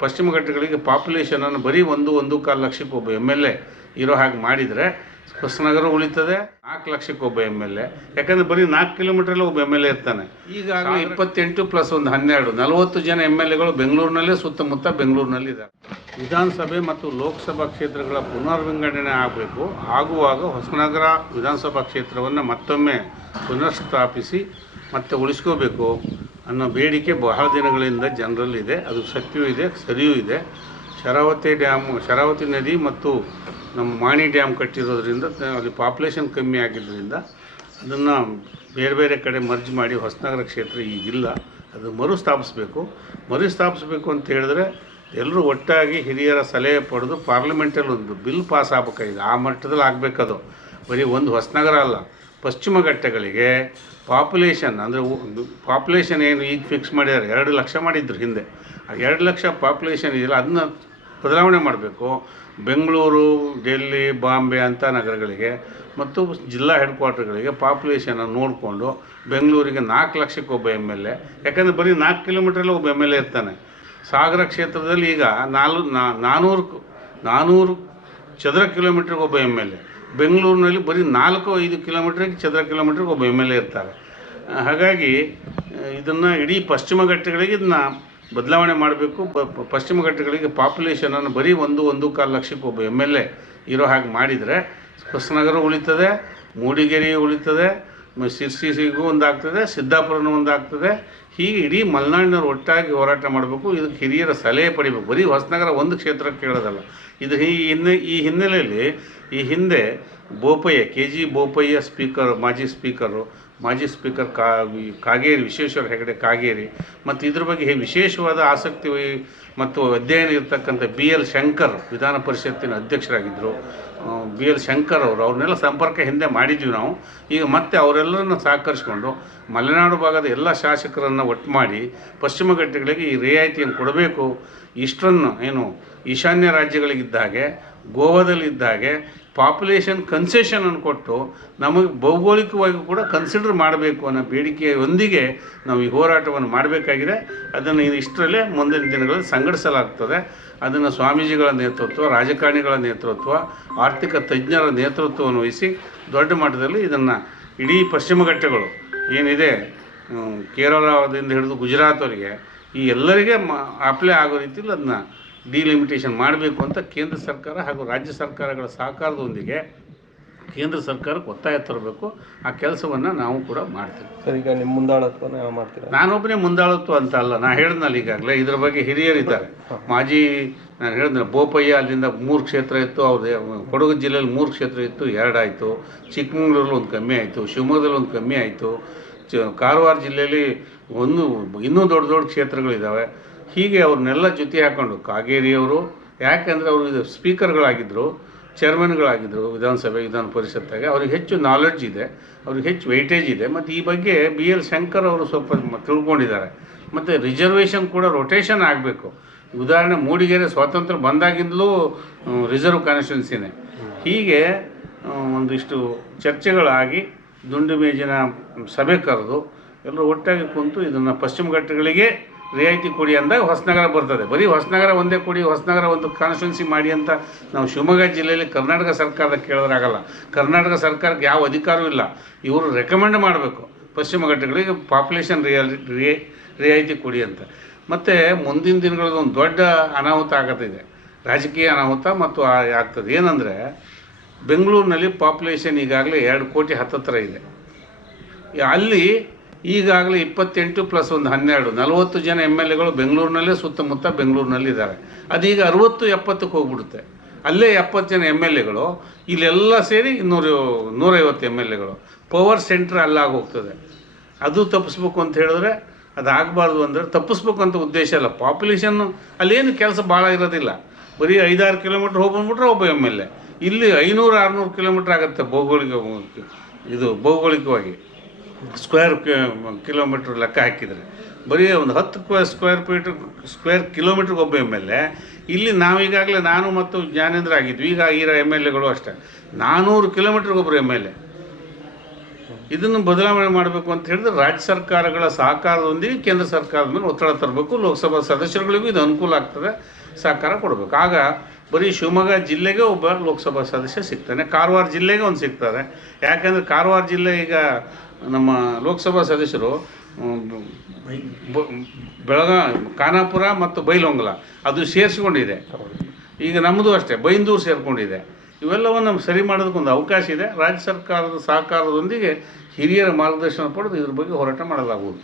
ಪಶ್ಚಿಮ ಘಟ್ಟಗಳಿಗೆ ಪಾಪ್ಯುಲೇಷನನ್ನು ಬರೀ ಒಂದು ಒಂದು ಕಾಲು ಲಕ್ಷಕ್ಕೆ ಒಬ್ಬ ಎಂ ಎಲ್ ಎ ಇರೋ ಹಾಗೆ ಮಾಡಿದರೆ ಹೊಸನಗರ ಉಳಿತದೆ ನಾಲ್ಕು ಲಕ್ಷಕ್ಕೆ ಒಬ್ಬ ಎಂ ಎಲ್ ಎ ಯಾಕಂದರೆ ಬರೀ ನಾಲ್ಕು ಕಿಲೋಮೀಟ್ರಲ್ಲಿ ಒಬ್ಬ ಎಂ ಎಲ್ ಎ ಇರ್ತಾನೆ. ಈಗಾಗಲೇ ಇಪ್ಪತ್ತೆಂಟು ಪ್ಲಸ್ ಒಂದು ಹನ್ನೆರಡು ನಲವತ್ತು ಜನ ಎಂ ಎಲ್ ಎಗಳು ಬೆಂಗಳೂರಿನಲ್ಲೇ ಸುತ್ತಮುತ್ತ ಬೆಂಗಳೂರಿನಲ್ಲಿ ಇದ್ದಾರೆ. ವಿಧಾನಸಭೆ ಮತ್ತು ಲೋಕಸಭಾ ಕ್ಷೇತ್ರಗಳ ಪುನರ್ವಿಂಗಡಣೆ ಆಗಬೇಕು. ಆಗುವಾಗ ಹೊಸನಗರ ವಿಧಾನಸಭಾ ಕ್ಷೇತ್ರವನ್ನು ಮತ್ತೊಮ್ಮೆ ಪುನರ್ಸ್ಥಾಪಿಸಿ ಮತ್ತೆ ಉಳಿಸ್ಕೋಬೇಕು. ಅನ್ನೋ ಬೇಡಿಕೆ ಬಹಳ ದಿನಗಳಿಂದ ಜನರಲ್ಲಿದೆ ಅದು ಸತ್ಯವೂ ಇದೆ, ಸರಿಯೂ ಇದೆ. ಶರಾವತಿ ಡ್ಯಾಮ್, ಶರಾವತಿ ನದಿ ಮತ್ತು ನಮ್ಮ ಮಾಣಿ ಡ್ಯಾಮ್ ಕಟ್ಟಿರೋದ್ರಿಂದ, ಅಲ್ಲಿ ಪಾಪ್ಯುಲೇಷನ್ ಕಮ್ಮಿ ಆಗಿದ್ದರಿಂದ ಅದನ್ನು ಬೇರೆ ಬೇರೆ ಕಡೆ ಮರ್ಜ್ ಮಾಡಿ ಹೊಸನಗರ ಕ್ಷೇತ್ರ ಈಗಿಲ್ಲ. ಅದು ಮರುಸ್ಥಾಪಿಸಬೇಕು. ಮರುಸ್ಥಾಪಿಸಬೇಕು ಅಂತ ಹೇಳಿದ್ರೆ ಎಲ್ಲರೂ ಒಟ್ಟಾಗಿ ಹಿರಿಯರ ಸಲಹೆ ಪಡೆದು ಪಾರ್ಲಿಮೆಂಟಲ್ಲಿ ಒಂದು ಬಿಲ್ ಪಾಸ್ ಆಗ್ಬೇಕಾಗಿದೆ. ಆ ಮಟ್ಟದಲ್ಲಿ ಆಗಬೇಕದು. ಬರೀ ಒಂದು ಹೊಸನಗರ ಅಲ್ಲ. ಪಶ್ಚಿಮ ಘಟ್ಟಗಳಿಗೆ ಪಾಪ್ಯುಲೇಷನ್ ಅಂದರೆ ಪಾಪ್ಯುಲೇಷನ್ ಏನು ಈಗ ಫಿಕ್ಸ್ ಮಾಡಿದ್ದಾರೆ. ಎರಡು ಲಕ್ಷ ಮಾಡಿದ್ರು ಹಿಂದೆ. ಆ ಎರಡು ಲಕ್ಷ ಪಾಪ್ಯುಲೇಷನ್ ಇದೆಯಲ್ಲ, ಅದನ್ನ ಬದಲಾವಣೆ ಮಾಡಬೇಕು. ಬೆಂಗಳೂರು, ಡೆಲ್ಲಿ, ಬಾಂಬೆ ಅಂಥ ನಗರಗಳಿಗೆ ಮತ್ತು ಜಿಲ್ಲಾ ಹೆಡ್ ಕ್ವಾರ್ಟರ್ಗಳಿಗೆ ಪಾಪ್ಯುಲೇಷನನ್ನು ನೋಡಿಕೊಂಡು ಬೆಂಗಳೂರಿಗೆ ನಾಲ್ಕು ಲಕ್ಷಕ್ಕೆ ಒಬ್ಬ ಎಂ ಎಲ್ ಎ ಯಾಕಂದರೆ ಬರೀ ನಾಲ್ಕು ಕಿಲೋಮೀಟ್ರಲ್ಲಿ ಒಬ್ಬ ಎಂ ಎಲ್ ಎ ಇರ್ತಾನೆ. ಸಾಗರ ಕ್ಷೇತ್ರದಲ್ಲಿ ಈಗ ನಾಲ್ ನಾನ್ನೂರು ನಾನ್ನೂರು ಚದರ ಕಿಲೋಮೀಟ್ರಿಗೆ ಒಬ್ಬ ಎಂ ಎಲ್ ಎ ಬೆಂಗಳೂರಿನಲ್ಲಿ ಬರೀ ನಾಲ್ಕು ಐದು ಕಿಲೋಮೀಟ್ರಿಗೆ ಚದರ ಕಿಲೋಮೀಟ್ರಿಗೆ ಒಬ್ಬ ಎಂ ಎಲ್ ಎ ಇರ್ತಾರೆ. ಹಾಗಾಗಿ ಇದನ್ನು ಇಡೀ ಪಶ್ಚಿಮ ಘಟ್ಟಗಳಿಗೆ ಇದನ್ನ ಬದಲಾವಣೆ ಮಾಡಬೇಕು. ಪಶ್ಚಿಮ ಘಟ್ಟಗಳಿಗೆ ಪಾಪ್ಯುಲೇಷನನ್ನು ಬರೀ ಒಂದು ಒಂದು ಕಾಲು ಲಕ್ಷಕ್ಕೆ ಒಬ್ಬ ಎಂ ಎಲ್ ಎ ಇರೋ ಹಾಗೆ ಮಾಡಿದರೆ ಹೊಸನಗರ ಉಳಿತದೆ, ಮೂಡಿಗೆರೆ ಉಳಿತದೆ ಶಿರ್ಸಿಗೂ ಒಂದಾಗ್ತದೆ, ಸಿದ್ದಾಪುರನೂ ಒಂದಾಗ್ತದೆ. ಹೀಗೆ ಇಡೀ ಮಲೆನಾಡಿನವ್ರು ಒಟ್ಟಾಗಿ ಹೋರಾಟ ಮಾಡಬೇಕು, ಇದಕ್ಕೆ ಹಿರಿಯರ ಸಲಹೆ ಪಡಿಬೇಕು. ಬರೀ ಹೊಸನಗರ ಒಂದು ಕ್ಷೇತ್ರಕ್ಕೆ ಕೇಳೋದಲ್ಲ ಇದು ಈ ಹಿನ್ನೆ, ಈ ಹಿನ್ನೆಲೆಯಲ್ಲಿ, ಈ ಹಿಂದೆ Bopaiah K G Bopaiah speaker, ಮಾಜಿ ಸ್ಪೀಕರು, ಮಾಜಿ ಸ್ಪೀಕರ್ ಕಾ, ಕಾಗೇರಿ, ವಿಶ್ವೇಶ್ವರ ಹೆಗಡೆ ಕಾಗೇರಿ, ಮತ್ತು ಇದ್ರ ಬಗ್ಗೆ ವಿಶೇಷವಾದ ಆಸಕ್ತಿ ಮತ್ತು ಅಧ್ಯಯನ ಇರತಕ್ಕಂಥ ಬಿ ಎಲ್ ಶಂಕರ್ ವಿಧಾನ ಪರಿಷತ್ತಿನ ಅಧ್ಯಕ್ಷರಾಗಿದ್ದರು ಬಿ ಎಲ್ ಶಂಕರ್ ಅವರು, ಅವ್ರನ್ನೆಲ್ಲ ಸಂಪರ್ಕ ಹಿಂದೆ ಮಾಡಿದ್ವಿ ನಾವು. ಈಗ ಮತ್ತೆ ಅವರೆಲ್ಲರನ್ನು ಸಹಕರಿಸ್ಕೊಂಡು ಮಲೆನಾಡು ಭಾಗದ ಎಲ್ಲ ಶಾಸಕರನ್ನು ಒಟ್ಟು ಮಾಡಿ ಪಶ್ಚಿಮ ಘಟ್ಟಗಳಿಗೆ ಈ ರಿಯಾಯಿತಿಯನ್ನು ಕೊಡಬೇಕು. ಇಷ್ಟನ್ನು ಏನು ಈಶಾನ್ಯ ರಾಜ್ಯಗಳಿಗಿದ್ದ ಹಾಗೆ ಗೋವಾದಲ್ಲಿದ್ದ ಹಾಗೆ ಪಾಪ್ಯುಲೇಷನ್ ಕನ್ಸೆಷನನ್ನು ಕೊಟ್ಟು ನಮಗೆ ಭೌಗೋಳಿಕವಾಗಿ ಕೂಡ ಕನ್ಸಿಡರ್ ಮಾಡಬೇಕು ಅನ್ನೋ ಬೇಡಿಕೆಯೊಂದಿಗೆ ನಾವು ಈ ಹೋರಾಟವನ್ನು ಮಾಡಬೇಕಾಗಿದೆ. ಅದನ್ನು ಇಷ್ಟರಲ್ಲೇ ಮುಂದಿನ ದಿನಗಳಲ್ಲಿ ಸಂಘಟಿಸಲಾಗ್ತದೆ. ಅದನ್ನು ಸ್ವಾಮೀಜಿಗಳ ನೇತೃತ್ವ, ರಾಜಕಾರಣಿಗಳ ನೇತೃತ್ವ, ಆರ್ಥಿಕ ತಜ್ಞರ ನೇತೃತ್ವವನ್ನು ವಹಿಸಿ ದೊಡ್ಡ ಮಟ್ಟದಲ್ಲಿ ಇದನ್ನು ಇಡೀ ಪಶ್ಚಿಮ ಘಟ್ಟಗಳು ಏನಿದೆ ಕೇರಳದಿಂದ ಹಿಡಿದು ಗುಜರಾತ್ವರೆಗೆ ಈ ಎಲ್ಲರಿಗೆ ಮ ಅಪ್ಲೈ ಆಗೋ ರೀತಿಯಲ್ಲಿ ಅದನ್ನ ಡಿಲಿಮಿಟೇಷನ್ ಮಾಡಬೇಕು ಅಂತ ಕೇಂದ್ರ ಸರ್ಕಾರ ಹಾಗೂ ರಾಜ್ಯ ಸರ್ಕಾರಗಳ ಸಹಕಾರದೊಂದಿಗೆ ಕೇಂದ್ರ ಸರ್ಕಾರಕ್ಕೆ ಒತ್ತಾಯ ತರಬೇಕು. ಆ ಕೆಲಸವನ್ನು ನಾವು ಕೂಡ ಮಾಡ್ತೀವಿ. ಸರ್ ಈಗ ನಿಮ್ಮ ಮುಂದಾಳತ್ವ ಮಾಡ್ತೀರಾ? ನಾನೊಬ್ಬನೇ ಮುಂದಾಳತ್ವ ಅಂತ ಅಲ್ಲ ನಾನು ಹೇಳಿದ್ನಲ್ಲ ಈಗಾಗಲೇ ಇದ್ರ ಬಗ್ಗೆ ಹಿರಿಯರಿದ್ದಾರೆ. ಮಾಜಿ ನಾನು ಹೇಳಿದ್ರೆ ಬೋಪಯ್ಯ ಅಲ್ಲಿಂದ ಮೂರು ಕ್ಷೇತ್ರ ಇತ್ತು ಅವ್ರದ್ದು ಕೊಡಗು ಜಿಲ್ಲೆಯಲ್ಲಿ ಮೂರು ಕ್ಷೇತ್ರ ಇತ್ತು ಎರಡಾಯಿತು. ಚಿಕ್ಕಮಗಳೂರಲ್ಲಿ ಒಂದು ಕಮ್ಮಿ ಆಯಿತು ಶಿವಮೊಗ್ಗದಲ್ಲಿ ಒಂದು ಕಮ್ಮಿ ಆಯಿತು. ಚ ಕಾರವಾರ ಜಿಲ್ಲೆಯಲ್ಲಿ ಒಂದು ಇನ್ನೂ ದೊಡ್ಡ ದೊಡ್ಡ ಕ್ಷೇತ್ರಗಳಿದ್ದಾವೆ ಹೀಗೆ ಅವ್ರನ್ನೆಲ್ಲ ಜೊತೆ ಹಾಕ್ಕೊಂಡು ಕಾಗೇರಿಯವರು, ಯಾಕೆಂದರೆ ಅವರು ಇದು ಸ್ಪೀಕರ್ಗಳಾಗಿದ್ದರು ಚೇರ್ಮನ್ಗಳಾಗಿದ್ದರು ವಿಧಾನಸಭೆ, ವಿಧಾನ ಪರಿಷತ್ತಾಗೆ, ಅವ್ರಿಗೆ ಹೆಚ್ಚು ನಾಲೆಡ್ಜ್ ಇದೆ, ಅವ್ರಿಗೆ ಹೆಚ್ಚು ವೆಯ್ಟೇಜ್ ಇದೆ. ಮತ್ತು ಈ ಬಗ್ಗೆ ಬಿ ಎಲ್ ಶಂಕರ್ ಅವರು ಸ್ವಲ್ಪ ತಿಳ್ಕೊಂಡಿದ್ದಾರೆ. ಮತ್ತು ರಿಸರ್ವೇಷನ್ ಕೂಡ ರೊಟೇಷನ್ ಆಗಬೇಕು. ಉದಾಹರಣೆ ಮೂಡಿಗೆರೆ ಸ್ವಾತಂತ್ರ್ಯ ಬಂದಾಗಿಂದಲೂ ರಿಸರ್ವ್ ಕಾನ್ಸ್ಟಿಟ್ಯೂನ್ಸಿನೇ ಹೀಗೆ ಒಂದಿಷ್ಟು ಚರ್ಚೆಗಳಾಗಿ ದುಂಡು ಮೇಜಿನ ಸಭೆ ಕರೆದು ಎಲ್ಲರೂ ಒಟ್ಟಾಗಿ ಕುಂತು ಇದನ್ನು ಪಶ್ಚಿಮ ಘಟ್ಟಗಳಿಗೆ ರಿಯಾಯಿತಿ ಕೊಡಿ ಅಂದಾಗ ಹೊಸನಗರ ಬರ್ತದೆ. ಬರೀ ಹೊಸನಗರ ಒಂದೇ ಕೊಡಿ, ಹೊಸನಗರ ಒಂದು ಕಾನ್ಸ್ಟಿಟ್ಯೂನ್ಸಿ ಮಾಡಿ ಅಂತ ನಾವು ಶಿವಮೊಗ್ಗ ಜಿಲ್ಲೆಯಲ್ಲಿ ಕರ್ನಾಟಕ ಸರ್ಕಾರದ ಕೇಳೋದಾಗಲ್ಲ ಕರ್ನಾಟಕ ಸರ್ಕಾರಕ್ಕೆ ಯಾವ ಅಧಿಕಾರವೂ ಇಲ್ಲ. ಇವರು ರೆಕಮೆಂಡ್ ಮಾಡಬೇಕು. ಪಶ್ಚಿಮ ಘಟ್ಟಗಳಿಗೆ ಪಾಪ್ಯುಲೇಷನ್ ರಿಯಾಲಿ, ರಿಯಾ, ರಿಯಾಯಿತಿ ಕೊಡಿ ಅಂತ. ಮತ್ತು ಮುಂದಿನ ದಿನಗಳಲ್ಲಿ ಒಂದು ದೊಡ್ಡ ಅನಾಹುತ ಆಗತ್ತಿದೆ ರಾಜಕೀಯ ಅನಾಹುತ ಮತ್ತು ಆಗ್ತದೆ. ಏನಂದರೆ ಬೆಂಗಳೂರಿನಲ್ಲಿ ಪಾಪ್ಯುಲೇಷನ್ ಈಗಾಗಲೇ ಎರಡು ಕೋಟಿ ಹತ್ತತ್ರ ಇದೆ. ಅಲ್ಲಿ ಈಗಾಗಲೇ ಇಪ್ಪತ್ತೆಂಟು ಪ್ಲಸ್ ಒಂದು ಹನ್ನೆರಡು, ನಲವತ್ತು ಜನ ಎಂ ಎಲ್ ಎಗಳು ಬೆಂಗಳೂರಿನಲ್ಲೇ ಸುತ್ತಮುತ್ತ ಬೆಂಗಳೂರಿನಲ್ಲಿದ್ದಾರೆ ಅದೀಗ ಅರುವತ್ತು, ಎಪ್ಪತ್ತಕ್ಕೆ ಹೋಗ್ಬಿಡುತ್ತೆ. ಅಲ್ಲೇ ಎಪ್ಪತ್ತು ಜನ ಎಂ ಎಲ್ ಎಗಳು ಇಲ್ಲೆಲ್ಲ ಸೇರಿ ಇನ್ನೂರು, ನೂರೈವತ್ತು ಎಂ ಎಲ್ ಎಗಳು ಪವರ್ ಸೆಂಟ್ರ್ ಅಲ್ಲಾಗಿ ಹೋಗ್ತದೆ. ಅದು ತಪ್ಪಿಸ್ಬೇಕು ಅಂತ ಹೇಳಿದ್ರೆ ಅದಾಗಬಾರ್ದು ಅಂದರೆ ತಪ್ಪಿಸ್ಬೇಕು ಅಂತ ಉದ್ದೇಶ ಅಲ್ಲ ಪಾಪ್ಯುಲೇಷನ್ನು ಅಲ್ಲೇನು ಕೆಲಸ ಭಾಳ ಇರೋದಿಲ್ಲ. ಬರೀ ಐದಾರು ಕಿಲೋಮೀಟ್ರ್ ಹೋಗ್ಬಂದ್ಬಿಟ್ರೆ ಒಬ್ಬ ಎಂ ಎಲ್ ಎ ಇಲ್ಲಿ ಐನೂರು, ಆರುನೂರು ಕಿಲೋಮೀಟ್ರ್ ಆಗುತ್ತೆ ಭೌಗೋಳಿಕ, ಇದು ಭೌಗೋಳಿಕವಾಗಿ. ಸ್ಕ್ವೇರ್ ಕಿಲೋಮೀಟ್ರ್ ಲೆಕ್ಕ ಹಾಕಿದರೆ. ಬರೀ ಒಂದು ಹತ್ತು ಕ್ವ- ಸ್ಕ್ವೇರ್ ಫೀಟ್ ಸ್ಕ್ವೇರ್ ಕಿಲೋಮೀಟ್ರ್ಗೆ ಒಬ್ಬ ಎಂ ಎಲ್ ಎ ಇಲ್ಲಿ ನಾವೀಗಾಗಲೇ ನಾನು ಮತ್ತು ಜ್ಞಾನೇಂದ್ರ ಆಗಿದ್ವಿ. ಈಗ ಇರೋ ಎಂ ಎಲ್ ಎಗಳು ಅಷ್ಟೇ. ನಾನ್ನೂರು ಕಿಲೋಮೀಟ್ರ್ಗೆ ಒಬ್ಬರು ಎಂ ಎಲ್ ಎ. ಇದನ್ನು ಬದಲಾವಣೆ ಮಾಡಬೇಕು ಅಂತ ಹೇಳಿದ್ರೆ ರಾಜ್ಯ ಸರ್ಕಾರಗಳ ಸಹಕಾರದೊಂದಿಗೆ ಕೇಂದ್ರ ಸರ್ಕಾರದ ಮೇಲೆ ಒತ್ತಡ ತರಬೇಕು. ಲೋಕಸಭಾ ಸದಸ್ಯರುಗಳಿಗೂ ಇದು ಅನುಕೂಲ ಆಗ್ತದೆ. ಸಹಕಾರ ಕೊಡಬೇಕು. ಆಗ ಬರೀ ಶಿವಮೊಗ್ಗ ಜಿಲ್ಲೆಗೆ ಒಬ್ಬ ಲೋಕಸಭಾ ಸದಸ್ಯ ಸಿಗ್ತಾನೆ. ಕಾರವಾರ ಜಿಲ್ಲೆಗೆ ಒಂದು ಸಿಗ್ತಾರೆ. ಯಾಕೆಂದರೆ ಕಾರವಾರ ಜಿಲ್ಲೆ ಈಗ ನಮ್ಮ ಲೋಕಸಭಾ ಸದಸ್ಯರು ಬೆಳಗಾಂ, ಖಾನಾಪುರ ಮತ್ತು ಬೈಲೊಂಗಲ ಅದು ಸೇರಿಸ್ಕೊಂಡಿದೆ. ಈಗ ನಮ್ಮದು ಅಷ್ಟೇ, ಬೈಂದೂರು ಸೇರಿಕೊಂಡಿದೆ. ಇವೆಲ್ಲವನ್ನು ಸರಿ ಮಾಡೋದಕ್ಕೊಂದು ಅವಕಾಶ ಇದೆ. ರಾಜ್ಯ ಸರ್ಕಾರದ ಸಹಕಾರದೊಂದಿಗೆ ಹಿರಿಯರ ಮಾರ್ಗದರ್ಶನ ಪಡೆದು ಇದ್ರ ಬಗ್ಗೆ ಹೋರಾಟ ಮಾಡಲಾಗುವುದು.